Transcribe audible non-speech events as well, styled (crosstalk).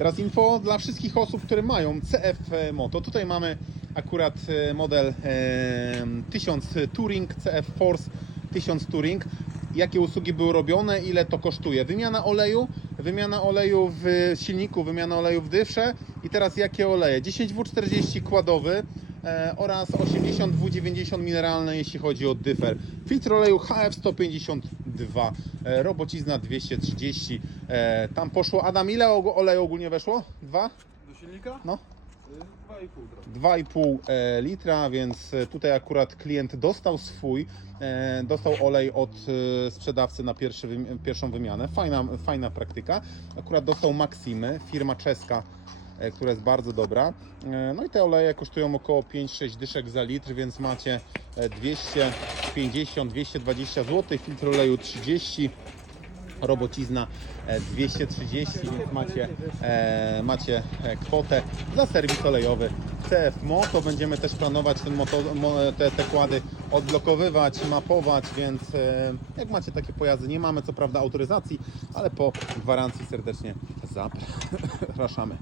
Teraz info dla wszystkich osób, które mają CF Moto. Tutaj mamy akurat e, model e, 1000 Touring, CF Force 1000 Touring. Jakie usługi były robione, ile to kosztuje? Wymiana oleju, wymiana oleju w silniku, wymiana oleju w dyfrze i teraz jakie oleje? 10W40 kładowy e, oraz 80W90 mineralne, jeśli chodzi o dyfer. Filtr oleju HF152, e, robocizna 230. E, tam poszło, Adam, ile oleju ogólnie weszło? Dwa? Do silnika? No. Y, 2,5 trochę. 2,5 e, litra, więc e, tutaj akurat klient dostał swój, e, dostał olej od sprzedawcy na pierwszy, pierwszą wymianę. Fajna, fajna praktyka. Akurat dostał Maximy, firma czeska, która jest bardzo dobra. E, No i te oleje kosztują około 5-6 dyszek za litr, więc macie e, 250-220 zł, filtr oleju 30 robocizna e, 230, więc macie, e, macie e, kwotę za serwis olejowy CF Moto. Będziemy też planować ten moto, mo, te, te kłady odblokowywać, mapować, więc e, jak macie takie pojazdy, nie mamy co prawda autoryzacji, ale po gwarancji serdecznie (laughs) zapraszamy.